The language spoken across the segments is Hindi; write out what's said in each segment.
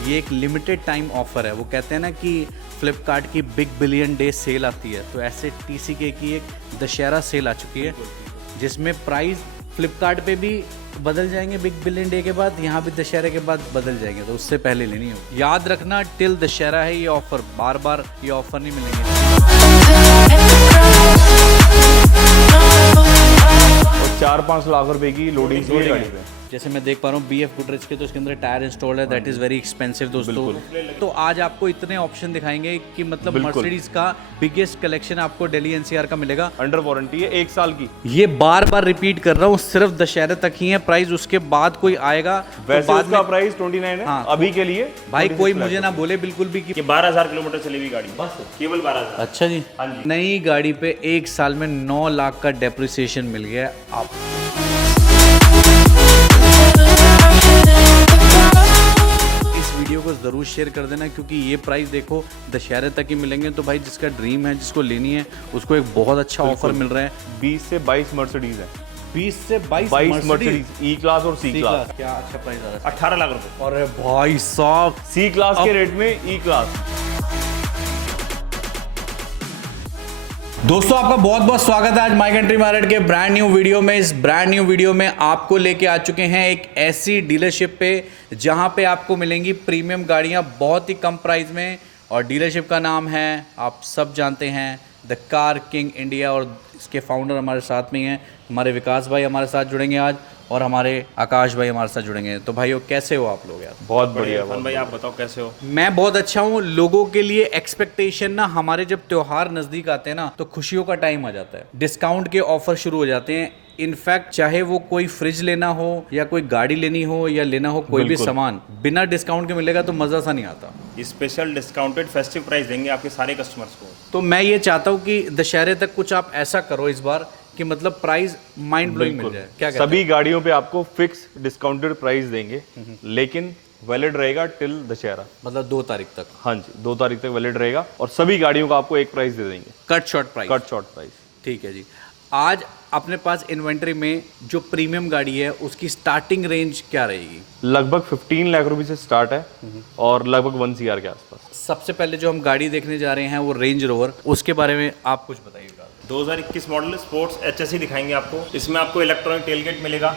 ये एक लिमिटेड टाइम ऑफर है। वो कहते हैं ना कि फ्लिपकार्ट की बिग बिलियन डे सेल आती है, तो ऐसे TCK की एक दशहरा सेल आ चुकी है जिसमें प्राइस फ्लिपकार्ट पे भी बदल जाएंगे बिग बिलियन डे के बाद, यहाँ भी दशहरे के बाद बदल जाएंगे, तो उससे पहले लेनी हो। याद रखना टिल दशहरा है ये ऑफर, बार बार ये ऑफर नहीं मिलेंगे। और 4-5 लाख रुपए की लोडिंग की गाड़ी पे। जैसे मैं देख पा रहा हूँ BF गुडरेज के, तो इसके अंदर टायर इंस्टॉल है, दैट इज़ वेरी एक्सपेंसिव दोस्तों। तो आज आपको इतने ऑप्शन दिखाएंगे कि मतलब मर्सिडीज का बिगेस्ट कलेक्शन आपको दिल्ली NCR का मिलेगा। अंडर वारंटी है 1 साल की। ये बार बार रिपीट कर रहा हूँ, सिर्फ दशहरे तक ही है प्राइस, उसके बाद कोई आएगा वैसे तो बाद उसका में प्राइस 29 है। हाँ, अभी के लिए भाई कोई मुझे ना बोले बिल्कुल भी कि 12,000 किलोमीटर चली हुई गाड़ी, बस केवल 12,000। अच्छा जी, हाँ जी। नई गाड़ी पे 1 साल में 9 लाख का डेप्रिसिएशन मिल गया है। आप इस वीडियो को ज़रूर शेयर कर देना, क्योंकि ये प्राइस देखो दशहरे तक ही मिलेंगे, तो भाई जिसका ड्रीम है, जिसको लेनी है, उसको एक बहुत अच्छा ऑफर मिल रहा है। 20 से 22 मर्सिडीज है। 20 से 22 मर्सिडीज E क्लास और C क्लास। क्या अच्छा प्राइस आ रहा है। 18 लाख रुपए। अरे भाई साहब, C क्लास के रेट में E क्लास। दोस्तों आपका बहुत बहुत स्वागत है आज माई कंट्री मार्केट के ब्रांड न्यू वीडियो में। इस ब्रांड न्यू वीडियो में आपको लेके आ चुके हैं एक ऐसी डीलरशिप पे जहां पे आपको मिलेंगी प्रीमियम गाड़ियां बहुत ही कम प्राइस में, और डीलरशिप का नाम है, आप सब जानते हैं, द कार किंग इंडिया। और इसके फाउंडर हमारे साथ में ही हैं, हमारे विकास भाई हमारे साथ जुड़ेंगे आज, और हमारे आकाश भाई हमारे साथ जुड़ेंगे। तो भाइयों कैसे हो आप लोग यार? बहुत बढ़िया फन भाई, आप बताओ कैसे हो? मैं बहुत अच्छा हूँ। लोगों के लिए एक्सपेक्टेशन ना, हमारे जब त्योहार नज़दीक आते हैं ना, तो खुशियों का टाइम आ जाता है, डिस्काउंट के ऑफर शुरू हो जाते हैं। इनफैक्ट चाहे वो कोई फ्रिज लेना हो या कोई गाड़ी लेनी हो या लेना हो कोई भी सामान, बिना डिस्काउंट के मिलेगा तो मज़ा सा नहीं आता। स्पेशल डिस्काउंटेड फेस्टिव प्राइस देंगे आपके सारे कस्टमर्स को। तो मैं ये चाहता हूँ कि दशहरे तक कुछ आप ऐसा करो इस बार कि मतलब प्राइस माइंड ब्लोइंग मिल जाए। क्या कहते सभी गाड़ियों पे आपको फिक्स डिस्काउंटेड प्राइस देंगे, लेकिन वैलिड रहेगा टिल दशहरा, मतलब 2 तारीख तक? हाँ जी, 2 तारीख तक वैलिड रहेगा, और सभी गाड़ियों का आपको एक प्राइस दे देंगे, cut short price. Cut short price. ठीक है जी। आज अपने पास इन्वेंट्री में जो प्रीमियम गाड़ी है उसकी स्टार्टिंग रेंज क्या रहेगी? लगभग 15 लाख रुपए से स्टार्ट है और लगभग 1 CR के आसपास। सबसे पहले जो हम गाड़ी देखने जा रहे हैं वो रेंज रोवर, उसके बारे में आप कुछ बताइएगा। 2021 मॉडल स्पोर्ट्स HSE दिखाएंगे आपको। इसमें आपको इलेक्ट्रॉनिक टेलगेट मिलेगा,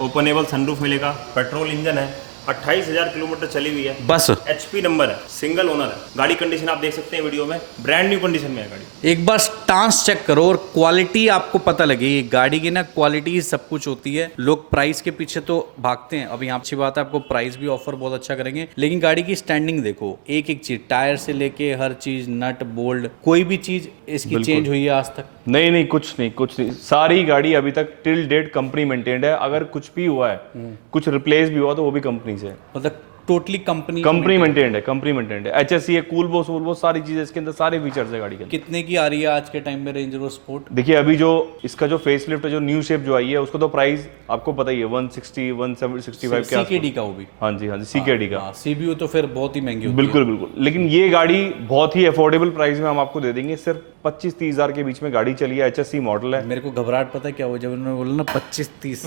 ओपनेबल सनरूफ मिलेगा, पेट्रोल इंजन है, 28,000 किलोमीटर चली हुई है, बस HP नंबर है, सिंगल ओनर है। गाड़ी कंडीशन आप देख सकते हैं वीडियो में, ब्रांड न्यू कंडीशन में है गाड़ी। एक बार स्टांस चेक करो और क्वालिटी आपको पता लगेगी। गाड़ी की ना क्वालिटी ही सब कुछ होती है। लोग प्राइस के पीछे तो भागते हैं, अब यहाँ अच्छी बात है, आपको प्राइस भी ऑफर बहुत अच्छा करेंगे, लेकिन गाड़ी की स्टैंडिंग देखो, एक एक चीज, टायर से लेके हर चीज, नट बोल्ट, कोई भी चीज इसकी चेंज हुई है आज तक? नहीं, कुछ नहीं। सारी गाड़ी अभी तक टिल डेट कंपनी मेंटेन्ड है। अगर कुछ भी हुआ है, कुछ रिप्लेस भी हुआ, तो वो भी कंपनी से है। मतलब टोटली कंपनी मेंटेन्ड है। HSE है, कूल बॉक्स, सारी चीजें इसके अंदर, सारे फीचर्स है गाड़ी के अंदर। कितने की आ रही है आज के टाइम में रेंज रोवर स्पोर्ट? देखिए अभी जो इसका जो फेसलिफ्ट है, जो न्यू शेप जो आई है, उसको तो प्राइस आपको पता ही है 160, 165 के CKD का वो भी? हाँ जी, CKD का। CBU तो फिर बहुत ही महंगी होती बिल्कुल। लेकिन ये गाड़ी बहुत ही अफोर्डेबल प्राइस में हम आपको दे देंगे। सिर्फ 25-30 हज़ार के बीच में गाड़ी चली है, HSE मॉडल है। मेरे को घबराहट पता है क्या हो, जब उन्होंने बोला ना 25-30,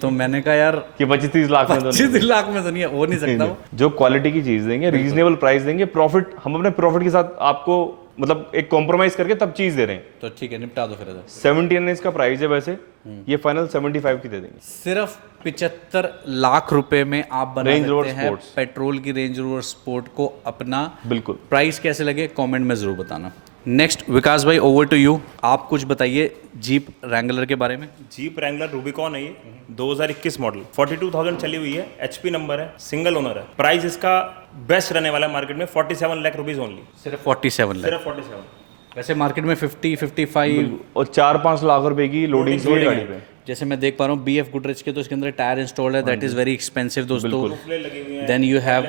तो मैंने कहा यार कि 25-30 लाख में 25 लाख में तो नहीं हो नहीं सकता वो। जो क्वालिटी की चीज देंगे, रीजनेबल प्राइस देंगे, प्रॉफिट हम अपने प्रॉफिट के साथ आपको मतलब एक कॉम्प्रोमाइज करके तब चीज दे रहे हैं। तो ठीक है, निपटा दो फिर। 70 इसका प्राइस है, वैसे ये फाइनल 75 की दे देंगे। सिर्फ 75 लाख रुपए में आप बना रेंज रोवर सकते हैं स्पोर्ट्स। पेट्रोल की रेंज रोवर स्पोर्ट को अपना। बिल्कुल। प्राइस कैसे लगे कमेंट में जरूर बताना। नेक्स्ट विकास भाई, ओवर टू यू। आप कुछ बताइए जीप रैंगलर के बारे में। जीप रैंगलर रूबिकॉन है ये, 2021 मॉडल, 42,000 चली हुई है, HP नंबर है, सिंगल ओनर है। प्राइस इसका बेस्ट रहने वाला है मार्केट में, 47 लाख रुपीज ओनली। सिर्फ 47 लाख? सिर्फ 47। वैसे मार्केट में 50, 55 और 4-5 लाख रुपए की लोडिंग की गाड़ी पे। जैसे मैं देख पा रहा हूँ BF गुडरेज के, तो इसके अंदर टायर इंस्टॉल है, दैट इज वेरी एक्सपेंसिव दोस्तों। Then you have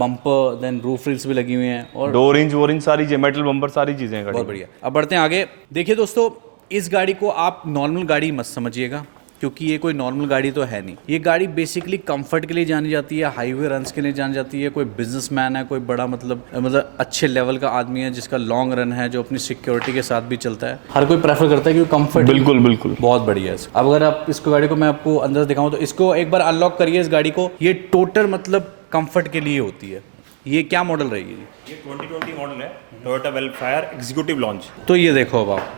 bumper, then roof rails भी लगी हुई हैं, और डोर इंच वोरिंच सारी चीजें, मेटल बम्पर सारी चीजें गाड़ी। बहुत बढ़िया। अब बढ़ते हैं आगे। देखिए दोस्तों, इस गाड़ी को आप नॉर्मल गाड़ी मत समझिएगा, क्योंकि ये कोई नॉर्मल गाड़ी तो है नहीं। ये गाड़ी बेसिकली कंफर्ट के लिए जानी जाती है, हाईवे रन्स के लिए जानी जाती है। कोई बिजनेसमैन है, कोई बड़ा मतलब अच्छे लेवल का आदमी है जिसका लॉन्ग रन है, जो अपनी सिक्योरिटी के साथ भी चलता है, हर कोई प्रेफर करता है कि कंफर्ट। बिल्कुल बहुत बढ़िया है। अब अगर आप इसको गाड़ी को मैं आपको अंदर दिखाऊं, तो इसको एक बार अनलॉक करिए इस गाड़ी को। ये टोटल मतलब कंफर्ट के लिए होती है। ये क्या मॉडल रहेगी? ये 2020 मॉडल है, टोयोटा वेलफायर एग्जीक्यूटिव लॉन्च। तो ये देखो अब आप,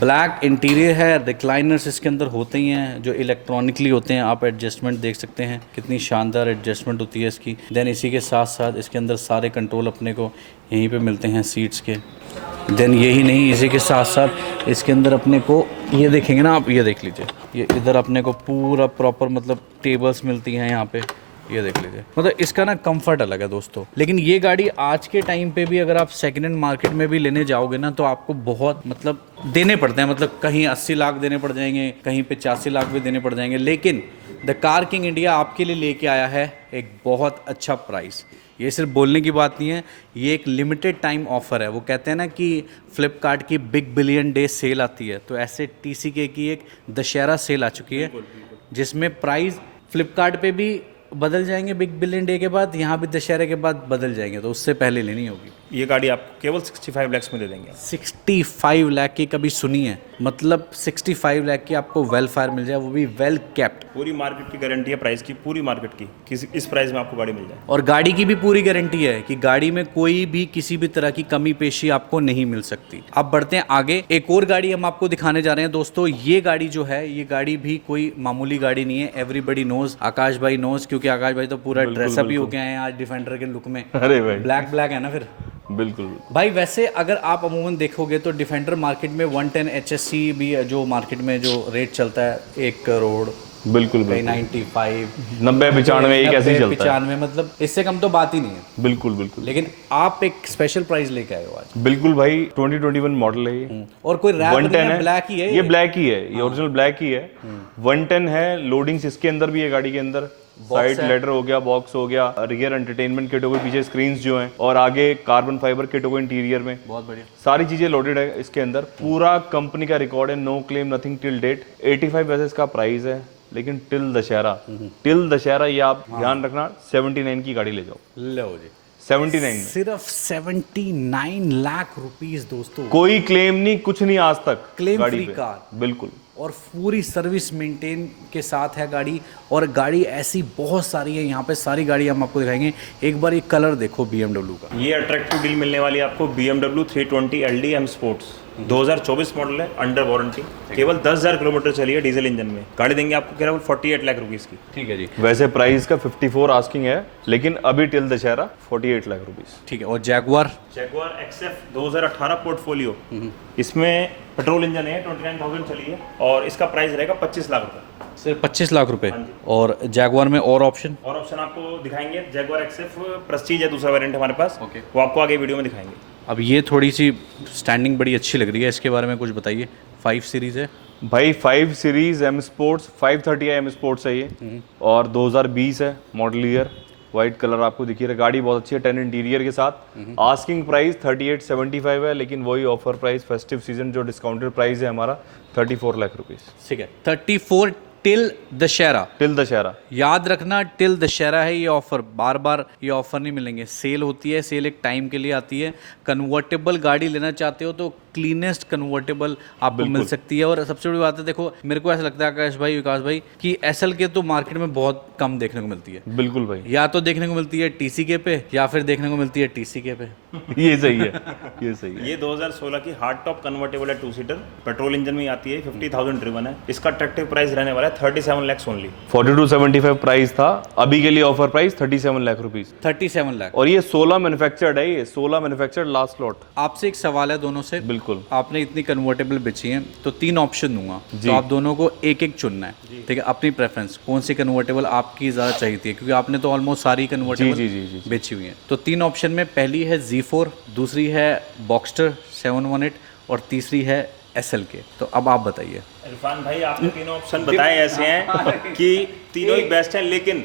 ब्लैक इंटीरियर है, रिक्लाइनर्स इसके अंदर होते ही हैं जो इलेक्ट्रॉनिकली होते हैं। आप एडजस्टमेंट देख सकते हैं, कितनी शानदार एडजस्टमेंट होती है इसकी। देन इसी के साथ साथ इसके अंदर सारे कंट्रोल अपने को यहीं पे मिलते हैं सीट्स के। देन यही नहीं, इसी के साथ साथ इसके अंदर अपने को ये देखेंगे ना आप, ये देख लीजिए, ये इधर अपने को पूरा प्रॉपर मतलब टेबल्स मिलती हैं यहाँ पे, ये देख लीजिए। मतलब इसका ना कंफर्ट अलग है दोस्तों। लेकिन ये गाड़ी आज के टाइम पे भी अगर आप सेकेंड हैंड मार्केट में भी लेने जाओगे ना तो आपको बहुत मतलब देने पड़ते हैं। मतलब कहीं 80 लाख देने पड़ जाएंगे, कहीं 85 लाख भी देने पड़ जाएंगे। लेकिन द कार किंग इंडिया आपके लिए लेके आया है एक बहुत अच्छा प्राइस। ये सिर्फ बोलने की बात नहीं है, ये एक लिमिटेड टाइम ऑफर है। वो कहते हैं ना कि फ्लिपकार्ट की बिग बिलियन डे सेल आती है, तो ऐसे TCK की एक दशहरा सेल आ चुकी है जिसमें प्राइस फ्लिपकार्ट पे भी बदल जाएंगे बिग बिलियन डे के बाद, यहाँ भी दशहरे के बाद बदल जाएंगे, तो उससे पहले लेनी होगी। ये गाड़ी आपको केवल 65 लाख में दे देंगे। 65 लाख की कभी सुनी है? मतलब 65 लाख की आपको वेलफायर मिल जाए, वो भी वेल कैप्ट। पूरी मार्केट की गारंटी है प्राइस की, पूरी मार्केट की, किसी इस प्राइस में आपको गाड़ी मिल जाए। और गाड़ी की भी पूरी गारंटी है कि गाड़ी में कोई भी किसी भी तरह की कमी पेशी आपको नहीं मिल सकती। अब बढ़ते हैं आगे, एक और गाड़ी हम आपको दिखाने जा रहे हैं दोस्तों। ये गाड़ी जो है, ये गाड़ी भी कोई मामूली गाड़ी नहीं है। एवरीबडी नोज, आकाश भाई नोज, क्योंकि आकाश भाई तो पूरा ड्रेसअप ही होके आए हैं आज डिफेंडर के लुक में। अरे भाई, ब्लैक है ना फिर? बिल्कुल भाई वैसे अगर आप अमूमन देखोगे तो डिफेंडर मार्केट में 110 HSC भी जो मार्केट में जो रेट चलता है 1 करोड़, बिल्कुल कहीं 95, 90 95 एक ऐसे ही चलता है। 95, मतलब इससे कम तो बात ही नहीं है। बिल्कुल बिल्कुल। लेकिन आप एक स्पेशल प्राइस लेके आए हो आज। बिल्कुल भाई, 2021 मॉडल है ये। और कोई रैप 110 नहीं है, ब्लैक ही है ये ब्लैक ही है, ये ओरिजिनल ब्लैक ही है। 110 है, लोडिंग्स इसके अंदर भी है गाड़ी के अंदर। साइड लेडर हो गया, बॉक्स हो गया, रियर एंटरटेनमेंट किट हो गई, पीछे स्क्रीन्स जो हैं, और आगे कार्बन फाइबर किट हो गई इंटीरियर में। बहुत बढ़िया, सारी चीजें लोडेड है इसके अंदर। पूरा कंपनी का रिकॉर्ड है, no claim nothing till date. 85 वैसे इसका प्राइस है, लेकिन टिल दशहरा ये आप ध्यान रखना, 79 की गाड़ी ले जाओ। लो जी, 79 में सिर्फ 79 लाख रुपीस दोस्तों। कोई क्लेम नहीं, कुछ नहीं आज तक क्लेम गाड़ी फ्री पे। कार, बिल्कुल। और पूरी सर्विस मेंटेन के साथ है गाड़ी। और गाड़ी ऐसी बहुत सारी है, यहाँ पे सारी गाड़ी हम आपको दिखाएंगे। एक बार ये कलर देखो BMW का, ये अट्रैक्टिव डील मिलने वाली है आपको। BMW 320 LD M sports 2024 model है, अंडर वारंटी, केवल 10,000 किलोमीटर चली है डीजल इंजन में। गाड़ी देंगे आपको केवल 48 लाख रुपीस की। ठीक है जी। वैसे प्राइस का 54 आस्किंग है, लेकिन अभी टिल दशहरा 48 लाख रुपीस। ठीक है। और जैगुआर XF 2018 पोर्टफोलियो, इसमें पेट्रोल इंजन है, 29,000 चली है, और इसका प्राइस रहेगा 25 लाख रुपए। सिर्फ 25 लाख रुपए। और जैगुआर में और ऑप्शन आपको दिखाएंगे। जैगुआर XF प्रेस्टीज है दूसरा वेरिएंट हमारे पास, वो आपको आगे वीडियो में दिखाएंगे। अब ये थोड़ी सी स्टैंडिंग बड़ी अच्छी लग रही है, इसके बारे में कुछ बताइए। 5 सीरीज है भाई, 5 सीरीज M स्पोर्ट्स 530 है, M स्पोर्ट्स है ये, और 2020 है मॉडल ईयर। वाइट कलर आपको दिखी रहा है, गाड़ी बहुत अच्छी है, 10 इंटीरियर के साथ। आस्किंग प्राइस 3875 है, लेकिन वही ऑफर प्राइस फेस्टिव सीजन जो डिस्काउंटेड प्राइस है हमारा 34 लाख रुपीस। ठीक है, 34 टिल दशहरा। टिल दशहरा याद रखना, टिल दशहरा है ये ऑफर, बार बार ये ऑफर नहीं मिलेंगे। सेल होती है, सेल एक टाइम के लिए आती है। कन्वर्टेबल गाड़ी लेना चाहते हो तो क्लीनेस्ट कन्वर्टेबल आपको मिल सकती है। और सबसे बड़ी बात है, देखो मेरे को ऐसा लगता है आकाश भाई, विकास भाई, कि SL के तो मार्केट में बहुत कम देखने को मिलती है। बिल्कुल भाई, या तो देखने को मिलती है TCK पे, या फिर देखने को मिलती है TCK पे। ये सही है, ये सही है। ये 2016 की हार्ड टॉप कन्वर्टेबल है, 2 सीटर, पेट्रोल इंजन में आती है, 50,000 ड्रिवन है। इसका अट्रैक्टिव प्राइस रहने वाला है 37 लाख ओनली। 4275 प्राइस था, अभी के लिए offer price 37 lakh rupees. 37 lakh. और ये 16 मैन्युफैक्चर्ड है, ये 16 मैन्युफैक्चर्ड लास्ट लॉट। आपसे एक सवाल है दोनों से। बिल्कुल। आपने इतनी कन्वर्टेबल बेची है तो 3 ऑप्शन दूंगा, तो आप दोनों को एक एक चुनना है। ठीक है, अपनी प्रेफरेंस, कौन सी कन्वर्टेबल आपकी ज़्यादा चाहिए थी, क्योंकि आपने तो ऑलमोस्ट सारी कन्वर्टेबल जी बेची हुई है। तो 3 ऑप्शन में पहली है Z4, दूसरी है बॉक्स्टर 718 और तीसरी है SLK। तो अब आप बताइए। इरफान भाई, आपने तीनों ऑप्शन बताए ऐसे हैं कि तीनों ही बेस्ट हैं, लेकिन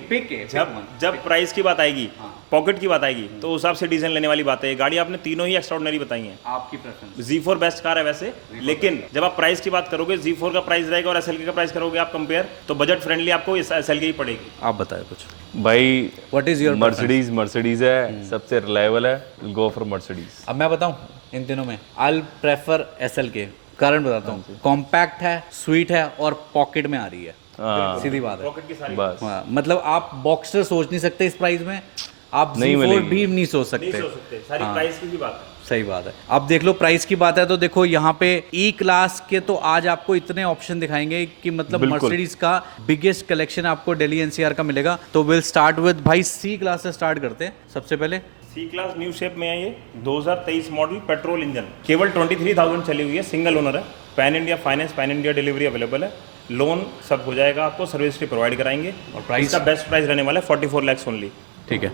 जब प्राइस की बात आएगी, पॉकेट की बात आएगी, तो उस हिसाब से डिसीजन लेने वाली बात है। ये गाड़ी आपने तीनों ही एक्स्ट्राऑर्डिनरी बताई हैं। आपकी प्रेफरेंस। Z4 बेस्ट कार है वैसे, लेकिन जब आप प्राइस की बात करोगे, Z4 का प्राइस रहेगा और SLK का प्राइस करोगे आप कंपेयर, तो बजट फ्रेंडली आपको SLK ही पड़ेगी। आप बताए कुछ भाई। व्हाट इज योर मर्सिडीज है, सबसे रिलायबल है, गो फॉर मर्सिडीज। अब मैं बताऊं, इन तीनों में आई प्रेफर SLK। कारण बताता हूँ, कॉम्पैक्ट है, स्वीट है और पॉकेट में आ रही है। हाँ सीधी बात है। पॉकेट की सारी बस हाँ, मतलब आप बॉक्सर सोच नहीं सकते इस प्राइस में, आप नहीं Z4 मिलेगी। भी नहीं सोच नहीं सकते। सोच सकते, सारी प्राइस की भी बात है। सही बात है। अब देख लो प्राइस की बात है तो देखो यहाँ पे ई क्लास के तो आज आपको इतने ऑप्शन दिखाएंगे कि मतलब बिल्कुल। मर्सिडीज का बिगेस्ट कलेक्शन आपको दिल्ली एनसीआर का मिलेगा। तो विल स्टार्ट विद भाई सी क्लास से स्टार्ट करते हैं सबसे पहले। सी क्लास न्यू शेप में है ये 2023 मॉडल पेट्रोल इंजन, केवल 23,000 चली हुई है, सिंगल ओनर है, pan India finance, pan India delivery available है, लोन सब हो जाएगा, आपको सर्विस हिस्ट्री प्रोवाइड कराएंगे और प्राइस? इसका बेस्ट प्राइस रहने वाला है 44 lakhs ओनली। ठीक है,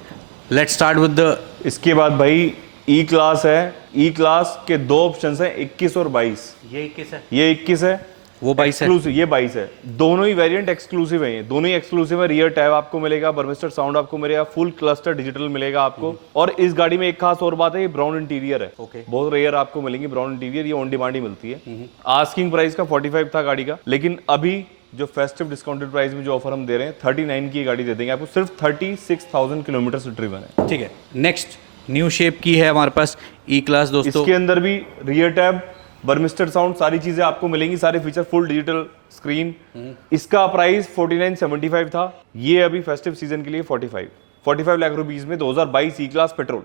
लेट्स स्टार्ट विद द इसके बाद भाई ई क्लास है। ई क्लास के दो ऑप्शन हैं, 21 और 22। ये 21 है, ये 21 है, वो 22 है। एक्सक्लूसिव ये 22 है। दोनों ही वेरिएंट एक्सक्लूसिव है, ये दोनों ही एक्सक्लूसिव है। रियर टैब आपको मिलेगा, बर्मिस्टर साउंड आपको मिलेगा, फुल क्लस्टर डिजिटल मिलेगा आपको। और इस गाड़ी में एक खास और बात है, ये ब्राउन इंटीरियर है। Okay. बहुत रेयर आपको मिलेंगी ब्राउन इंटीरियर, ये ऑन डिमांड ही मिलती है। आस्किंग प्राइस का 45 था गाड़ी का, लेकिन अभी जो फेस्टिव डिस्काउंटेड प्राइस में जो ऑफर हम दे रहे हैं 39 की ये गाड़ी दे देंगे आपको, सिर्फ 36,000 किलोमीटर ड्रिवन है। ठीक है, नेक्स्ट न्यू शेप की है हमारे पास ई क्लास दोस्तों। इसके अंदर भी रियर टैब, बर्मिस्टर साउंड, सारी चीजें आपको मिलेंगी, सारे फीचर, फुल डिजिटल स्क्रीन। इसका प्राइस 4975 था, ये अभी फेस्टिव सीजन के लिए 45 लाख रुपीस में 2022 ई क्लास पेट्रोल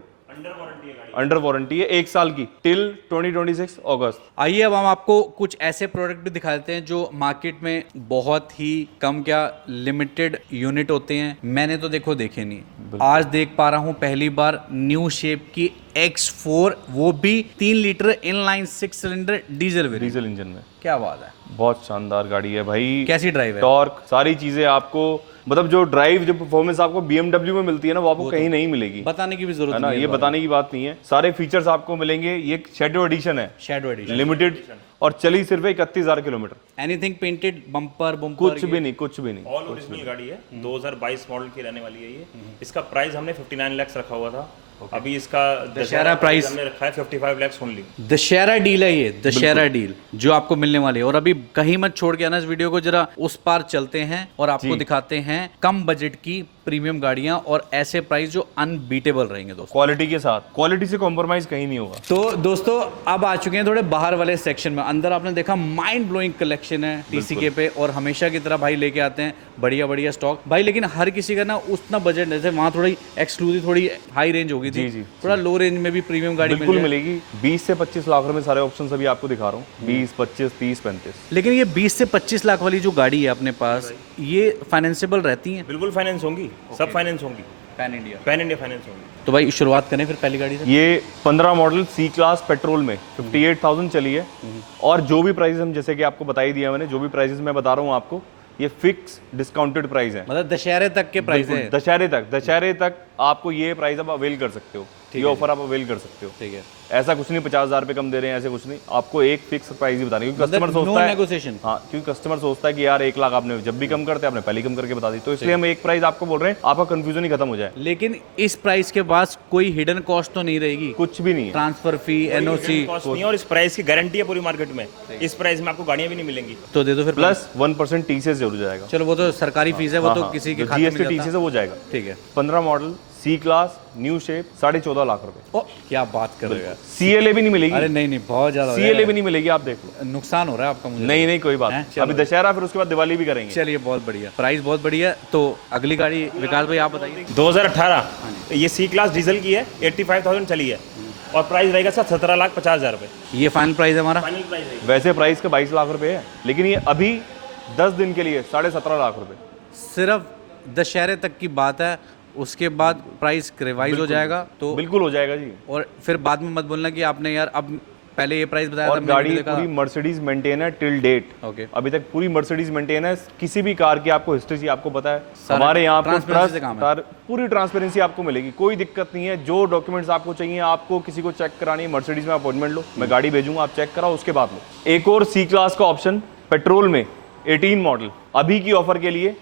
अंडर वारंटी है 1 साल की, टिल 2026 अगस्त। आइए अब हम आपको कुछ ऐसे प्रोडक्ट भी दिखा देते हैं जो मार्केट में बहुत ही कम, क्या लिमिटेड यूनिट होते हैं, मैंने तो देखो देखे नहीं, आज देख पा रहा हूँ पहली बार न्यू शेप की X4, वो भी 3 litre inline 6 cylinder diesel variant. Diesel engine में क्या बात है, बहुत शानदार गाड़ी है भाई। कैसी ड्राइव है? टॉर्क, सारी चीजें आपको, मतलब जो ड्राइव, जो परफॉर्मेंस आपको BMW में मिलती है ना, वो आपको कहीं नहीं मिलेगी, बताने की भी जरूरत है ना। नहीं ये बताने की बात नहीं है, सारे फीचर्स आपको मिलेंगे। ये शैडो एडिशन है, शैडो एडिशन, लिमिटेड, और चली सिर्फ 31,000 किलोमीटर। एनीथिंग पेंटेड, बम्पर कुछ भी नहीं, कुछ भी नहीं। ऑल ओरिजिनल गाड़ी है, 2022 मॉडल की रहने वाली है ये। इसका प्राइस हमने 59 lakhs रखा हुआ था, अभी इसका दशहरा प्राइस हमने रखा है 55 lakhs ओनली। दशहरा डील है ये, दशहरा डील जो आपको मिलने वाली है। और अभी कहीं मत छोड़ के आना इस वीडियो को, जरा उस पार चलते हैं और आपको दिखाते हैं कम बजट की प्रीमियम गाड़ियां और ऐसे प्राइस जो अनबीटेबल रहेंगे दोस्तों, क्वालिटी के साथ, क्वालिटी से कॉम्प्रोमाइज कहीं नहीं होगा। तो दोस्तों अब आ चुके हैं थोड़े बाहर वाले सेक्शन में। अंदर आपने देखा माइंड ब्लोइंग कलेक्शन है TCK पे, और हमेशा की तरह भाई लेके आते हैं बढ़िया बढ़िया स्टॉक भाई, लेकिन हर किसी का ना उतना बजट, जैसे वहाँ थोड़ी एक्सक्लूसिव, थोड़ी हाई रेंज होगी थी, जी, थोड़ा लो रेंज में भी प्रीमियम गाड़ी बिल्कुल मिल जाए। मिलेगी। 20 से 25 लाख रुपए में सारे ऑप्शन अभी आपको दिखा रहा हूँ, 20, 25, 30, 35। लेकिन ये 20 से 25 लाख वाली जो गाड़ी है अपने पास, ये फाइनेंसेबल रहती है? बिल्कुल फाइनेंस होंगी, सब फाइनेंस होंगी, pan India, pan India finance होंगी। तो भाई शुरुआत करें फिर पहली गाड़ी से। ये 15 मॉडल सी क्लास पेट्रोल में 58,000 चली है, और जो भी प्राइस हम, जैसे कि आपको बता ही दिया मैंने, जो भी प्राइसेस मैं बता रहा हूँ आपको, ये फिक्स डिस्काउंटेड प्राइस है। मतलब दशहरे तक के प्राइस है। दशहरे तक आपको ये प्राइस आप अवेल कर सकते हो, ये ऑफर आप अवेल कर सकते हो। ठीक है, ऐसा कुछ नहीं 50,000 रुपए कम दे रहे हैं, ऐसे कुछ नहीं, आपको एक फिक्स प्राइस ही बताने, क्योंकि कस्टमर मतलब सोचता no है, negotiation। हाँ, क्योंकि कस्टमर सोचता है कि यार 1 लाख आपने जब भी कम करते हैं आपने पहले कम करके बता दी, तो इसलिए हम एक प्राइस आपको बोल रहे हैं, आपका कंफ्यूजन ही खत्म हो जाए। लेकिन इस प्राइस के बाद कोई हिडन कॉस्ट तो नहीं रहेगी? कुछ भी नहीं है, ट्रांसफर फी, NOC कॉस्ट नहीं है, और इस प्राइस की गारंटी है पूरी मार्केट में, इस प्राइस में आपको गाड़ियां भी नहीं मिलेंगी। तो दे दो फिर। प्लस 1% TCS जरूर जाएगा। चलो वो तो सरकारी फीस है, वो तो किसी के खाते में GST जाता TCS है, वो जाएगा। है। ठीक है। 15 model C class new shape 14.5 lakh रुपए। ओ क्या बात कर रहे हो यार। CLA भी नहीं मिलेगी, अरे नहीं नहीं, बहुत ज्यादा हो CLA भी नहीं मिलेगी, आप देख लो। रहा है। नुकसान हो रहा है आपका मुझे। नहीं नहीं, कोई बात हैं? नहीं, चलो। अभी दशहरा, फिर उसके बाद दिवाली भी करेंगे। चलिए बहुत बढ़िया, प्राइस बहुत बढ़िया। तो अगली गाड़ी विकास भाई आप बताइए। 2018 ये सी क्लास डीजल की है, 85,000 चली है, और प्राइस रहेगा सर 17,50,000 रुपए ये फाइनल प्राइस है हमारा। फाइनल प्राइस है। वैसे प्राइस का 22 लाख रुपए है, लेकिन ये अभी 10 दिन के लिए 17.5 लाख रुपए। सिर्फ दशहरे तक की बात है, उसके बाद प्राइस रिवाइज हो जाएगा। तो बिल्कुल हो जाएगा जी। और फिर बाद में मत बोलना कि आपने यार अब पहले ये प्राइस बताया और था, गाड़ी मैंने देखा। पूरी मर्सिडीज मेंटेन है टिल डेट। ओके। अभी तक पूरी मर्सिडीज मेंटेन है, किसी भी कार की आपको हिस्ट्री चाहिए आपको पता है, सारे हमारे यहाँ transparency से काम है। पूरी ट्रांसपेरेंसी आपको मिलेगी, कोई दिक्कत नहीं है। जो डॉक्यूमेंट्स आपको चाहिए, आपको किसी को चेक करानी है, मर्सिडीज में अपॉइंटमेंट लो, मैं गाड़ी भेजूंगा, आप चेक कराओ, उसके बाद लो। एक और सी क्लास का ऑप्शन पेट्रोल में 18 मॉडल अभी की ऑफर के लिए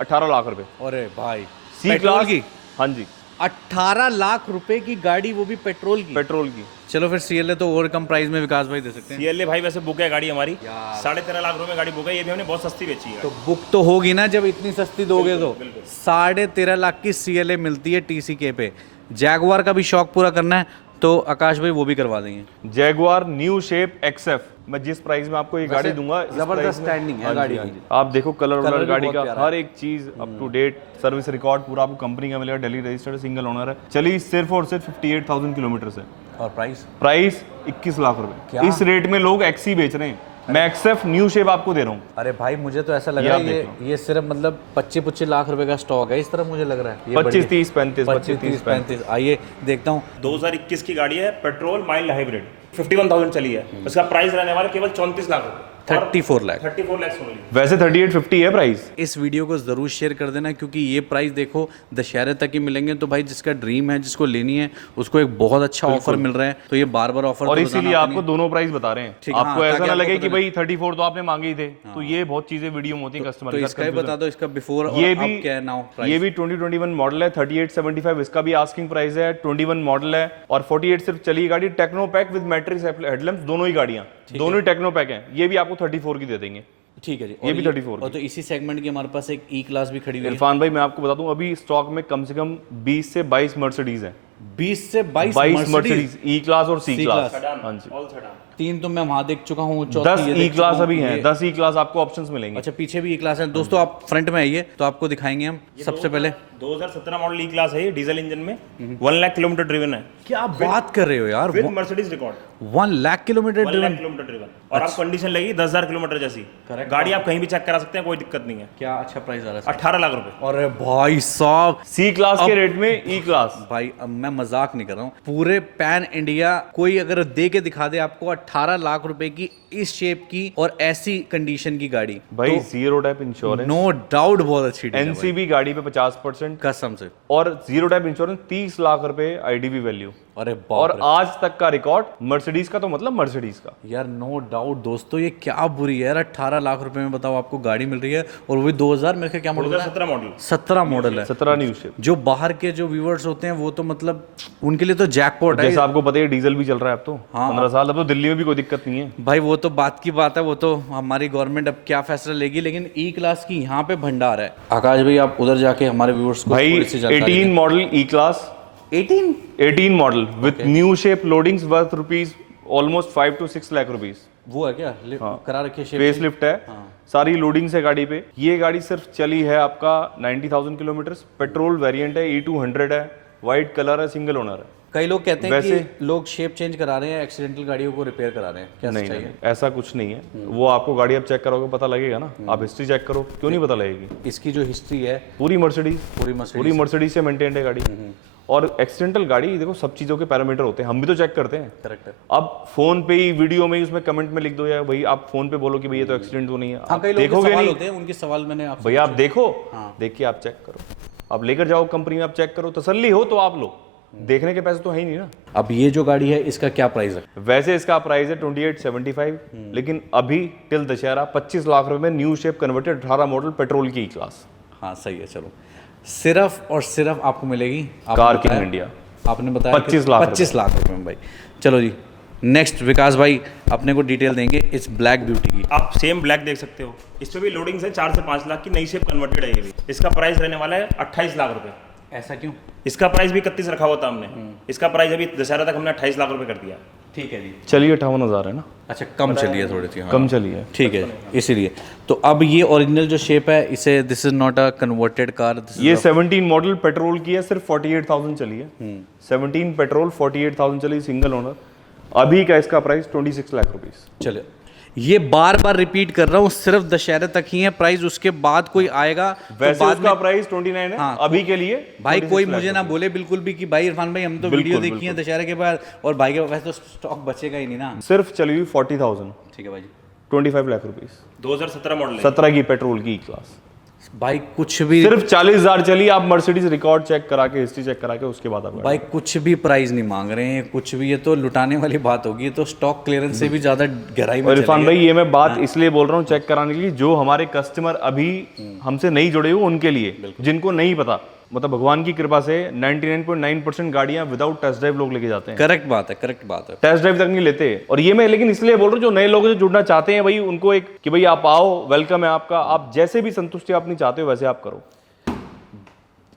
18 लाख रुपए। अरे भाई, सी पेट्रोल क्लास की हाँ जी, 18 लाख रुपए की गाड़ी, वो भी पेट्रोल की। पेट्रोल की। चलो फिर CLA तो और कम प्राइस में विकास भाई दे सकते हैं। CLA भाई वैसे बुक है गाड़ी हमारी, 13.5 लाख रुपए में गाड़ी बुक है, ये भी हमने बहुत सस्ती बेची है। तो बुक तो होगी ना, जब इतनी सस्ती दोगे तो। 13.5 लाख की CLA मिलती है TCK पे। जैगवार का भी शौक पूरा करना है तो आकाश भाई वो भी करवा देंगे। जैगुआर न्यू शेप XF मैं जिस प्राइस में आपको ये गाड़ी दूंगा जबरदस्त स्टैंडिंग है गाड़ी की। आप देखो कलर भी गाड़ी बहुत का प्यारा हर एक चीज up to date, service record पूरा आपको कंपनी का मिलेगा, दिल्ली रजिस्टर्ड सिंगल ओनर है, चली सिर्फ और सिर्फ 58,000 किलोमीटर से। और प्राइस प्राइस 21 लाख रुपए। इस रेट में लोग एक्सी बेच रहे हैं, मैं एक्सएफ न्यू शेप आपको दे रहा हूँ। अरे भाई मुझे तो ऐसा लग रहा है ये सिर्फ मतलब 25-25 लाख रुपए का स्टॉक है, इस तरह मुझे लग रहा है। 25, 30, 35, 25-30-35। आइए देखता हूँ। 2021 की गाड़ी है, पेट्रोल माइल्ड हाइब्रिड, 51,000 चली है। उसका प्राइस रहने वाला केवल 34 लाख रुपए, 34 लाख। 34 लाख ओनली। वैसे 3850 है प्राइस। इस वीडियो को ज़रूर शेयर कर देना, क्योंकि ये प्राइस देखो दशहरे तक ही मिलेंगे। तो भाई जिसका ड्रीम है, जिसको लेनी है, उसको एक बहुत अच्छा ऑफर मिल रहा है। तो ये बार बार ऑफर और इसीलिए आपको दोनों प्राइस बता रहे हैं, आपको ऐसा ना लगे कि भाई 34 तो आपने मांगे ही थे। तो ये बहुत चीजें वीडियो में होती है कस्टमर। तो इसका ही बता दो, इसका बिफोर और ये अब भी क्या है नाउ ये प्राइस। भी 2021 मॉडल है, 3875 इसका भी आस्किंग प्राइस है। 21 मॉडल है और 48 सिर्फ चली गाड़ी। Techno pack with matrix headlamps, दोनों ही गाड़ियां, दोनों ही टेक्नो पैक हैं। ये भी आपको 34 की दे देंगे। ठीक है जी। ये भी 34 और तो इसी सेगमेंट की हमारे पास एक ई क्लास भी खड़ी हुई है। इरफान भाई मैं आपको बता दूं, अभी स्टॉक में कम से कम 20 से 22 मर्सिडीज हैं। 20 से 22 मर्सिडीज ई क्लास और सी क्लास। सेडान, हाँ जी। All sedan. 3 तो मैं वहां देख चुका हूँ, 10 ई क्लास अभी हैं, 10 ई क्लास आपको ऑप्शंस मिलेंगे। अच्छा पीछे भी ई क्लास है। दोस्तों आप फ्रंट में आइए तो आपको दिखाएंगे हम सबसे पहले। 2017 मॉडल ई क्लास है, ये डीजल इंजन में 1 लाख किलोमीटर ड्रिवन है, क्या बात कर रहे हो यार, with Mercedes record. 1 lakh kilometre 1 lakh kilometre driven, और आप कंडीशन लगेगी 10,000 किलोमीटर जैसी। गाड़ी आप कहीं भी चेक करा सकते हैं, कोई दिक्कत नहीं है। क्या अच्छा प्राइस आ रहा है। 18 लाख रुपए। अरे भाई साहब, सी क्लास के रेट में ई क्लास। भाई अब मैं मजाक नहीं कर रहा हूँ, पूरे पैन इंडिया कोई अगर दे के दिखा दे आपको 18 लाख रुपए की इस शेप की और ऐसी कंडीशन की गाड़ी, भाई zero type insurance, no doubt बहुत अच्छी डील है भाई। एनसीबी गाड़ी पे 50% कसम से। और जीरो टाइप इंश्योरेंस 30 लाख रुपए आईडीवी वैल्यू। अरे और बाप रे आज तक का रिकॉर्ड मर्सिडीज का, तो मतलब मर्सिडीज का। यार, नो डाउट दोस्तों, ये क्या बुरी है यार। 18 लाख रुपए में बताओ आपको गाड़ी मिल रही है, और वो भी 2000 मेरे का क्या मॉडल है, 2017 मॉडल, 17 मॉडल है। 17 न्यू शेप। जो बाहर के जो व्यूअर्स होते हैं वो तो मतलब उनके लिए तो जैकपॉट है। जैसा आपको पता है डीजल भी चल रहा है अब तो, 15 साल, अब तो दिल्ली में भी कोई दिक्कत नहीं है भाई। वो तो बात की बात है, वो तो हमारी गवर्नमेंट अब क्या फैसला लेगी, लेकिन ई क्लास की यहाँ पे भंडार है। आकाश भाई आप उधर जाके हमारे व्यूअर्स को भाई। थोड़ी सी जानकारी 18 model E class, 18 model with new shape loadings worth rupees almost 5 to 6 lakh rupees. वो है क्या करा रखे शेप फेस लिफ्ट है, सारी लोडिंग्स है गाड़ी पे। ये गाड़ी सिर्फ चली है आपका 90,000 किलोमीटर, पेट्रोल वेरिएंट है, E200 है, वाइट कलर है, सिंगल ओनर है। कई लोग कहते हैं कि लोग शेप चेंज करा रहे हैं, एक्सीडेंटल गाड़ियों को रिपेयर करा रहे हैं, क्या नहीं, सच्चाई नहीं, है? ऐसा कुछ नहीं है। वो आपको गाड़ी आप चेक करोगे पता लगेगा ना, आप हिस्ट्री चेक करो, क्यों नहीं पता लगेगी। इसकी जो हिस्ट्री है पूरी मर्सिडीज से मेंटेन्ड है गाड़ी। और एक्सीडेंटल गाड़ी देखो, सब चीजों के पैरामीटर होते हैं, हम भी तो चेक करते हैं। करेक्ट है। अब फोन पे ही, वीडियो में ही, उसमें कमेंट में लिख दो यार भाई, आप फोन पे बोलो कि भैया तो एक्सीडेंट तो नहीं है। हाँ, कई लोगों के देखोगे सवाल नहीं होते हैं, उनके सवाल मैंने आपसे भैया, आप देखो, देख के आप चेक करो, आप लेकर जाओ कंपनी में, आप चेक करो, तसल्ली हो तो आप लो, देखने के पैसे तो है ही नहीं ना। अब ये जो गाड़ी है इसका क्या प्राइस है? वैसे इसका प्राइस है 2875, लेकिन अभी टिल दशहरा 25 लाख रुपए में new shape converted 18 model petrol की क्लास। हाँ सही है। चलो, सिर्फ और सिर्फ आपको मिलेगी कार किंग इंडिया, आपने बताया 25 लाख 25 लाख रुपए में भाई। चलो जी, नेक्स्ट विकास भाई अपने को डिटेल देंगे इस ब्लैक ब्यूटी की। आप सेम ब्लैक देख सकते हो, इस पे भी लोडिंग्स है 4 से 5 लाख की, नई शेप कन्वर्टेड है ये भी। इसका प्राइस रहने वाला है 28 लाख रुपए। ऐसा क्यों? इसका प्राइस भी 31 रखा हुआ था हमने, इसका प्राइस अभी दशहरा तक हमने 28 लाख रुपए कर दिया। ठीक है जी। चलिए 58,000 है ना। अच्छा, कम चलिए थोड़ी सी। हाँ। कम चलिए, ठीक है, इसीलिए तो अब ये ओरिजिनल जो शेप है, इसे this is not a converted car. ये 17 मॉडल पेट्रोल की है, सिर्फ 48,000 चली है। 17 पेट्रोल 48,000 चली, सिंगल ओनर। अभी का इसका प्राइस 26 लाख रुपीस। चले, ये बार बार रिपीट कर रहा हूँ, सिर्फ दशहरे तक ही है प्राइस, उसके बाद कोई आएगा वैसे तो बाद उसका में प्राइस 29 है। हाँ, अभी के लिए भाई कोई मुझे ना बोले बिल्कुल भी कि भाई इरफान भाई हम तो वीडियो देखी है दशहरे के बाद, और भाई के पास तो स्टॉक बचेगा ही नहीं ना। सिर्फ चली हुई 40,000, ठीक है भाई, 25 लाख रुपीस। 2017 मॉडल है। 17 की पेट्रोल की क्लास, भाई कुछ भी सिर्फ 40,000 चली। आप मर्सिडीज रिकॉर्ड चेक करा के, हिस्ट्री चेक करा के, उसके बाद आप भाई कुछ भी प्राइस नहीं मांग रहे हैं, कुछ भी। ये तो लुटाने वाली बात होगी, ये तो स्टॉक क्लियरेंस से भी ज्यादा गहराई में। इरफान भाई ये मैं बात इसलिए बोल रहा हूँ चेक कराने के लिए, जो हमारे कस्टमर अभी हमसे नहीं जुड़े हुए उनके लिए, जिनको नहीं पता। मतलब भगवान की कृपा से 99.9% गाड़ियां विदाउट टेस्ट ड्राइव लोग लेके जाते हैं। करेक्ट बात है, करेक्ट बात है। टेस्ट ड्राइव तक नहीं लेते। और ये मैं लेकिन इसलिए बोल रहा हूँ, जो नए लोग जो जुड़ना चाहते हैं भाई, उनको एक कि भाई आप आओ, वेलकम है आपका, आप जैसे भी संतुष्टि अपनी चाहते हो वैसे आप करो।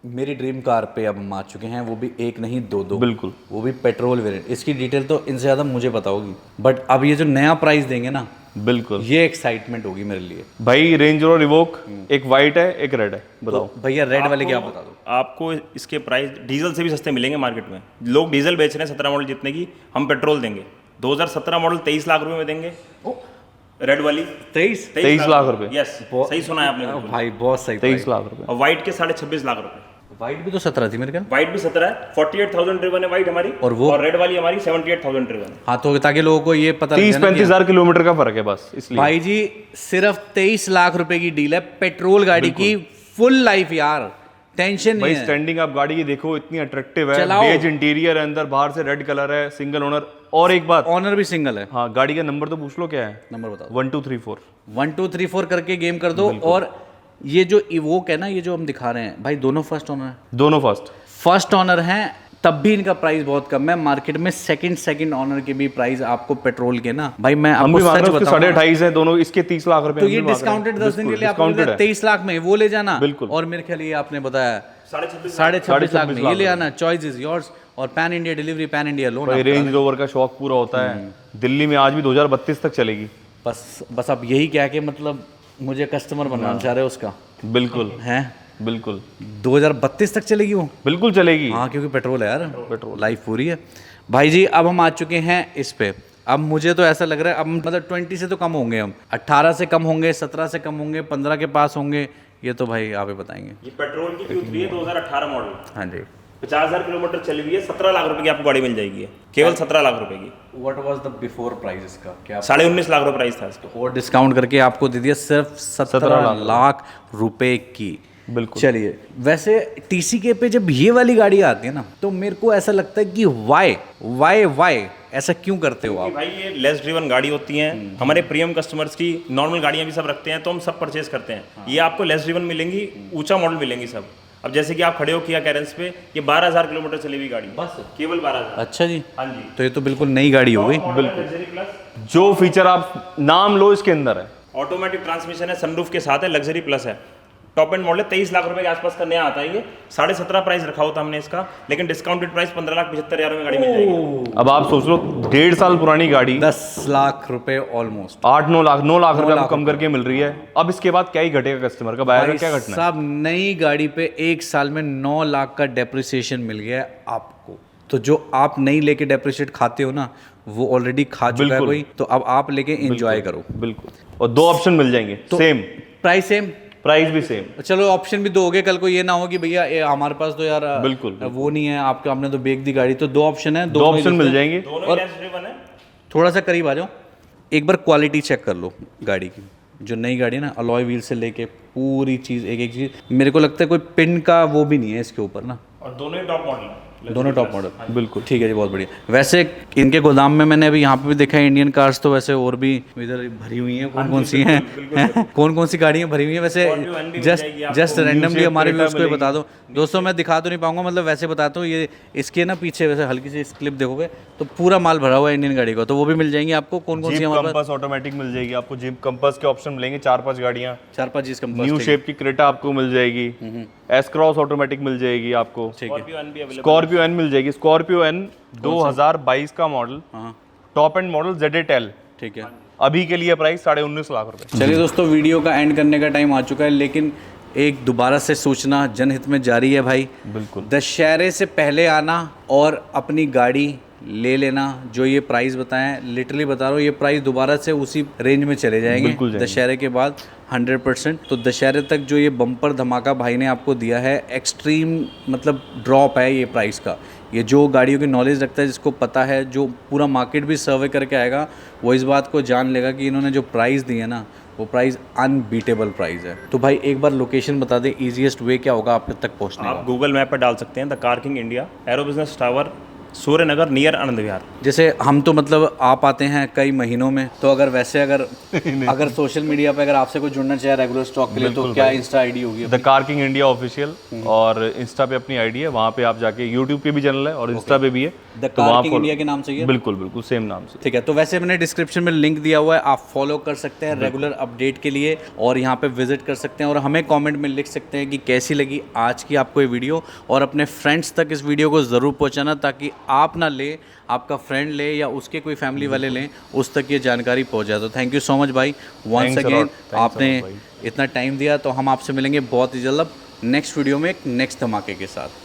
मेरी ड्रीम कार पे अब हम आ चुके हैं, वो भी एक नहीं दो दो, बिल्कुल। वो भी पेट्रोल वेरिएंट। इसकी डिटेल तो इनसे ज़्यादा मुझे पता होगी, बट अब ये जो नया प्राइस देंगे ना, बिल्कुल ये एक्साइटमेंट होगी मेरे लिए। भाई। रेंज रोवर रिवोक एक वाइट है, एक रेड है, बताओ। तो भैया रेड वाले की आप बता दो। आपको इसके प्राइस डीजल से भी सस्ते मिलेंगे मार्केट में। लोग डीजल बेच रहे हैं 17 मॉडल जितने की, हम पेट्रोल देंगे। 2017 मॉडल 23 लाख रुपए में देंगे, रेड वाली 23 लाख रुपए। यस, सही सुना है आपने बिल्कुल। भाई बहुत सही। 23 लाख रुपए। और व्हाइट के 26.5 लाख रुपए। वाइट भी तो 17 थी मेरे ख्याल। व्हाइट भी 17 है, 48,000 ड्रिवन है व्हाइट हमारी, और वो? रेड वाली हमारी 78,000 ड्रिवन है। हाँ, तो ताकि लोगों को ये पता लग जाए ना कि 30-35 हज़ार किलोमीटर का फर्क है बस, इसलिए। भाई जी सिर्फ 23 लाख रुपए की डील है पेट्रोल गाड़ी की, फुल लाइफ यार, टेंशन भाई नहीं है। स्टैंडिंग आप गाड़ी की देखो, इतनी अट्रैक्टिव है, चलाओ। बेज इंटीरियर है, अंदर बाहर से रेड कलर है, सिंगल ओनर। और एक बात, ऑनर भी सिंगल है। हाँ गाड़ी का नंबर तो पूछ लो क्या है। नंबर बताओ। 1234। 1 2 3 4 करके गेम कर दो। और ये जो इवोक है ना, ये जो हम दिखा रहे हैं भाई, दोनों फर्स्ट ऑनर है। दोनों फर्स्ट ऑनर हैं, तब भी इनका प्राइस बहुत कम है। मार्केट में सेकंड ऑनर के भी प्राइस आपको पेट्रोल के ना भाई, मैं हम आपको भी मांग सच रहे हैं, उसके बताऊं, 28.5 है दोनों, इसके 30 लाख रुपए तो हम ये भी मांग रहे हैं। डिस्काउंटेड 10 दिन के लिए आपको डिस्काउंटेड है। 23 लाख में वो ले जाना। बिल्कुल। और मेरे ख्याल ये आपने बताया 26.5 लाख में ये ले आना। Choice is yours. और pan India delivery, pan India loan. भाई रेंज रोवर का शौक पूरा होता है, दिल्ली में आज भी 2032 तक चलेगी। बस आप यही कह के मतलब मुझे कस्टमर बनाना चाह रहे हो उसका? बिल्कुल हैं, बिल्कुल 2032 तक चलेगी वो? बिल्कुल चलेगी। हाँ, क्योंकि पेट्रोल है यार, पेट्रोल लाइफ पूरी है। भाई जी अब हम आ चुके हैं इस पे। अब मुझे तो ऐसा लग रहा है अब मतलब 20 से तो कम होंगे, हम 18 से कम होंगे, 17 से कम होंगे, 15 के पास होंगे। ये तो भाई आप ही बताएंगे। ये पेट्रोल की Q3 है 2018 मॉडल, हाँ जी। 50,000 किलोमीटर चली हुई है, 17 लाख रुपए की आपको गाड़ी मिल जाएगी, केवल 17 लाख रुपए की। What was the before price इसका? क्या 19.5 लाख रुपए प्राइस था इसका। और डिस्काउंट करके आपको दे दिया सिर्फ 17 लाख रुपए की। बिल्कुल। चलिए, वैसे TCK पे जब ये वाली गाड़ी आती है ना, तो मेरे को ऐसा लगता है कि वाई ऐसा क्यों करते हो आप? भाई ये लेस ड्रिवन गाड़ी होती हैं, हमारे प्रीमियम कस्टमर्स की नॉर्मल गाड़ियां भी सब रखते हैं, तो हम सब परचेज करते हैं। ये आपको लेस ड्रिवन मिलेंगी, ऊंचा मॉडल मिलेंगी सब। अब जैसे कि आप खड़े हो किया कैरेंस पे, ये 12,000 किलोमीटर चली हुई गाड़ी, बस केवल 12,000। अच्छा जी, हाँ जी, तो ये तो बिल्कुल नई गाड़ी हो गई। बिल्कुल। जो फीचर आप नाम लो इसके अंदर है। ऑटोमेटिक ट्रांसमिशन है, सनरूफ के साथ है, लग्जरी प्लस है, टॉप एंड मॉडल है, 23 लाख रुपए के आसपास का नया आता है। ये 17.5 प्राइस रखा होता हमने इसका, लेकिन डिस्काउंटेड प्राइस 15,75,000 में गाड़ी मिल जाएगी। अब आप सोच लो 1.5 साल पुरानी गाड़ी 10 लाख रुपए ऑलमोस्ट, 9 लाख रुपए आपको कम करके मिल रही है। अब इसके बाद क्या ही घटेगा कस्टमर का, बायर का क्या घटना है? सब नई गाड़ी पे 1 साल में 9 लाख का डेप्रिसिएशन मिल गया है आपको। तो जो आप नई लेके डेप्रिशिएट खाते हो ना, वो ऑलरेडी खा चुका है बिल्कुल। कोई, तो अब आप लेके एंजॉय करो। बिल्कुल। और 2 ऑप्शन मिल जाएंगे, तो सेम प्राइस सेम, प्राइस भी सेम। चलो ऑप्शन भी दो हो गए, कल को ये ना हो कि भैया हमारे पास तो यार बिल्कुल। वो नहीं है, आपके हमने तो बेच दी गाड़ी। तो 2 ऑप्शन है, 2 ऑप्शन मिल जाएंगे। दोनों ही लेस ड्रिवन है। थोड़ा सा करीब आ जाओ, एक बार क्वालिटी चेक कर लो गाड़ी की। जो नई गाड़ी है ना, अलॉय व्हील से लेके पूरी चीज़, एक एक चीज़, मेरे को लगता है कोई पिन का वो भी नहीं है इसके ऊपर ना। और दोनों ही टॉप मॉडल है, दोनों टॉप मॉडल। बिल्कुल ठीक है जी, बहुत बढ़िया। वैसे इनके गोदाम में मैंने अभी यहाँ पे भी देखा है इंडियन कार्स, तो वैसे और भी इधर भरी हुई हैं। कौन कौन सी हैं? कौन कौन सी गाड़ियाँ भरी हुई हैं वैसे? जस्ट रैंडमली हमारे व्यूअर्स को बता दो दोस्तों। मैं दिखा तो नहीं पाऊंगा, मतलब वैसे बताता हूँ। ये इसके ना पीछे वैसे हल्की सी क्लिप देखोगे तो पूरा माल भरा हुआ है इंडियन गाड़ी का, तो वो भी मिल जाएंगी आपको। कौन कौन सी जीप हमारे पास? कंपास ऑटोमेटिक मिल जाएगी आपको, जीप कंपास के ऑप्शन मिलेंगे 4-5 गाड़ियाँ। 4-5 चीज कंपास। न्यू शेप की क्रेटा आपको मिल जाएगी, एस क्रॉस ऑटोमेटिक मिल जाएगी आपको, स्कॉर्पियो एन भी अवेलेबल। स्कॉर्पियो एन मिल जाएगी। स्कॉर्पियो एन 2022 का model, top and model ZA10। ठीक है, अभी के लिए प्राइस 19.5 लाख रुपए। चलिए दोस्तों, वीडियो का एंड करने का टाइम आ चुका है, लेकिन एक दोबारा से सूचना जनहित में जारी है भाई। बिल्कुल। दशहरे से पहले आना और अपनी गाड़ी ले लेना। जो ये प्राइस बताएं, लिटरली बता रहा हूँ, ये प्राइस दोबारा से उसी रेंज में चले जाएंगे बिल्कुल जाएंगे। दशहरे के बाद 100%। तो दशहरे तक जो ये बम्पर धमाका भाई ने आपको दिया है, एक्सट्रीम मतलब ड्रॉप है ये प्राइस का। ये जो गाड़ियों की नॉलेज रखता है, जिसको पता है, जो पूरा मार्केट भी सर्वे करके आएगा, वो इस बात को जान लेगा कि इन्होंने जो प्राइस दिए ना, वो प्राइस अनबीटेबल प्राइस है। तो भाई एक बार लोकेशन बता दें, ईजीएस्ट वे क्या होगा आप तक पहुंचने का? आप गूगल मैप पर डाल सकते हैं the Car King India, Aero Business Tower Surya Nagar near Anand Vihar. जैसे हम तो मतलब आप आते हैं कई महीनों में, तो अगर वैसे अगर सोशल मीडिया पे अगर आपसे कोई जुड़ना चाहे रेगुलर स्टॉक के लिए, तो क्या इंस्टा आईडी होगी? The Car King India official, और इंस्टा पे अपनी आईडी है, वहाँ पे आप जाके यूट्यूब पे भी चैनल है और इंस्टा पे भी है, द कार किंग इंडिया के नाम से ही है? बिल्कुल बिल्कुल सेम नाम से। ठीक है, तो वैसे मैंने डिस्क्रिप्शन में लिंक दिया हुआ है, आप फॉलो कर सकते हैं रेगुलर अपडेट के लिए, और यहाँ पे विजिट कर सकते हैं, और हमें कमेंट में लिख सकते हैं कि कैसी लगी आज की आपको ये वीडियो, और अपने फ्रेंड्स तक इस वीडियो को ज़रूर पहुँचाना, ताकि आप ना ले, आपका फ्रेंड ले या उसके कोई फैमिली वाले लें, उस तक ये जानकारी पहुँच जाए। तो थैंक यू सो मच भाई, वंस अगेन आपने इतना टाइम दिया। तो हम आपसे मिलेंगे बहुत ही जल्द नेक्स्ट वीडियो में एक नेक्स्ट धमाके के साथ।